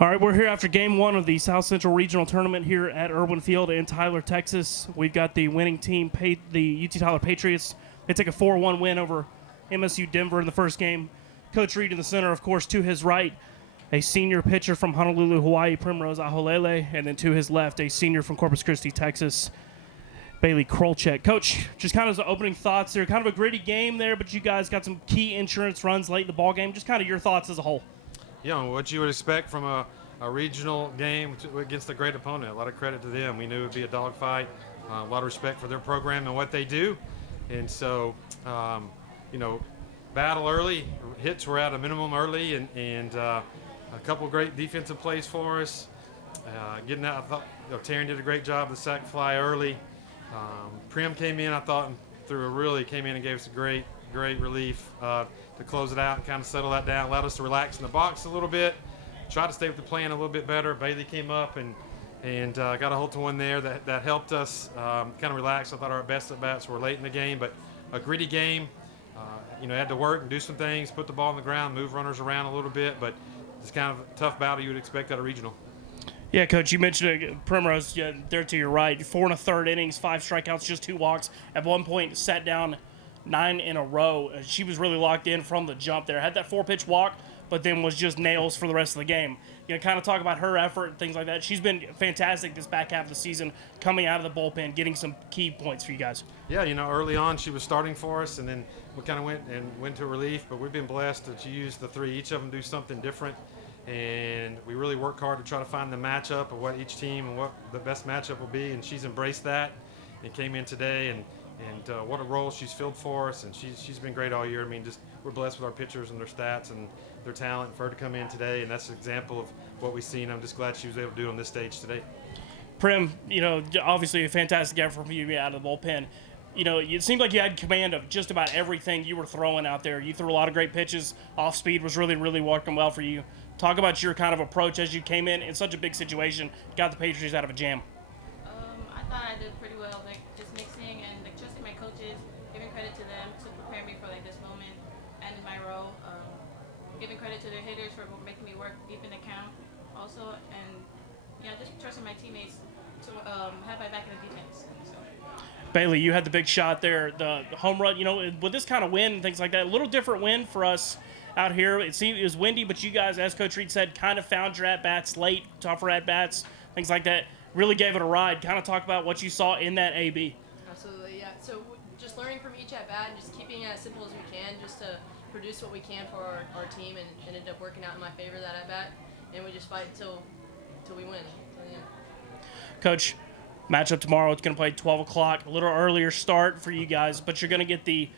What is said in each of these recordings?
All right, we're here after game one of the South Central Regional Tournament here at Irwin Field in Tyler, Texas. We've got the winning team, the UT Tyler Patriots. They take a 4-1 win over MSU Denver in the first game. Coach Reed in the center, of course, to his right, a senior pitcher from Honolulu, Hawaii, Primrose Aholele, and then to his left, a senior from Corpus Christi, Texas, Bailey Krolchek. Coach, just kind of the opening thoughts there. Kind of a gritty game there, but you guys got some key insurance runs late in the ball game. Just kind of your thoughts as a whole. You know, what you would expect from a regional game against a great opponent. A lot of credit to them. We knew it would be a dogfight. A lot of respect for their program and what they do. And so, you know, battle early. Hits were at a minimum early, and a couple of great defensive plays for us. Getting out, I thought Taryn did a great job of the sack fly early. Prim came in, I thought, and came in and gave us a great relief to close it out and kind of settle that down. Allowed us to relax in the box a little bit. Tried to stay with the plan a little bit better. Bailey came up and got a hold to one there that helped us kind of relax. I thought our best at bats were late in the game, but a gritty game. You know, had to work and do some things, put the ball on the ground, move runners around a little bit, but it's kind of a tough battle you would expect out of regional. Yeah, Coach, you mentioned Primrose there to your right. 4 1/3 innings, 5 strikeouts, just 2 walks. At one point, sat down 9 in a row. She was really locked in from the jump there. Had that 4-pitch walk, but then was just nails for the rest of the game. You know, kind of talk about her effort and things like that. She's been fantastic this back half of the season, coming out of the bullpen, getting some key points for you guys. Yeah, you know, early on she was starting for us, and then we kind of went to relief. But we've been blessed to use the 3. Each of them do something different, and we really work hard to try to find the matchup of what each team and what the best matchup will be. And she's embraced that and came in today, and what a role she's filled for us, and she's been great all year. I mean, just we're blessed with our pitchers and their stats and their talent. For her to come in today, and that's an example of what we've seen. I'm just glad she was able to do it on this stage today. Prim, you know, obviously a fantastic effort from you out of the bullpen. You know, it seemed like you had command of just about everything you were throwing out there. You threw a lot of great pitches. Off speed was really working well for you. Talk about your kind of approach as you came in such a big situation, got the Patriots out of a jam. I thought I did pretty well, like just mixing and like trusting my coaches, giving credit to them to prepare me for like this moment and in my role. Giving credit to the hitters for making me work deep in the count also, and just trusting my teammates to have my back in the defense. So. Bailey, you had the big shot there, the home run. You know, with this kind of wind and things like that, a little different wind for us out here. It was windy, but you guys, as Coach Reed said, kind of found your at-bats late, tougher at-bats, things like that. Really gave it a ride. Kind of talk about what you saw in that AB. Absolutely, yeah. So just learning from each at-bat and just keeping it as simple as we can just to produce what we can for our team, and it ended up working out in my favor, that at-bat. And we just fight till we win. So, yeah. Coach, matchup tomorrow. It's going to play 12 o'clock, a little earlier start for you guys, but you're going to get the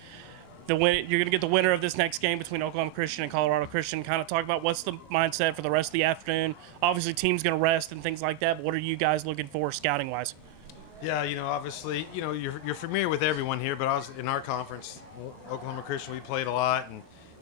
win. You're going to get the winner of this next game between Oklahoma Christian and Colorado Christian. Kind of talk about what's the mindset for the rest of the afternoon. Obviously, team's going to rest and things like that, but what are you guys looking for scouting-wise? Yeah, you know, obviously, you know, you're familiar with everyone here, but I was in our conference, Oklahoma Christian, we played a lot,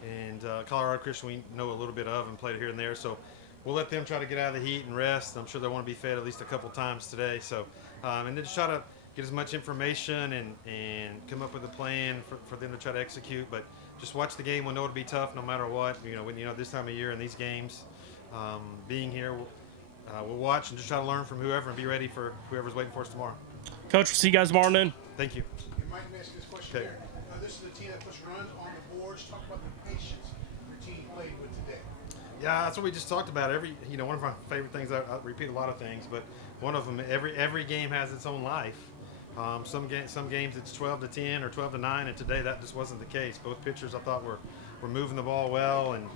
and Colorado Christian we know a little bit of and played here and there. So we'll let them try to get out of the heat and rest. I'm sure they want to be fed at least a couple times today. So and then just try to get as much information and come up with a plan for them to try to execute. But just watch the game. We'll know it'll be tough no matter what. You know, this time of year and these games, being here, we'll watch and just try to learn from whoever and be ready for whoever's waiting for us tomorrow. Coach, we'll see you guys tomorrow noon. Thank you. Mike, let me ask you this question here. This is a team that puts runs on the boards. Talk about the patience your team played with today. Yeah, that's what we just talked about. One of my favorite things, I repeat a lot of things, but one of them, every game has its own life. Some games it's 12-10 or 12-9, and today that just wasn't the case. Both pitchers I thought were moving the ball well and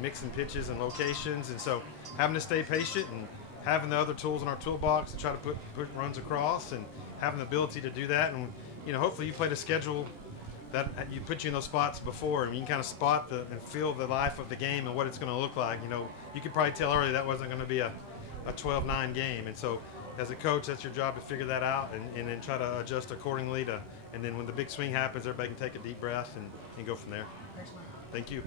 mixing pitches and locations, and so having to stay patient and having the other tools in our toolbox to try to put runs across and having the ability to do that. And hopefully you played a schedule that you put you in those spots before, and you can kind of spot and feel the life of the game and what it's going to look like. You could probably tell early that wasn't going to be a 12-9 game, and so as a coach, that's your job to figure that out and then try to adjust accordingly and then when the big swing happens, everybody can take a deep breath and go from there. Thanks, Mike. Thank you.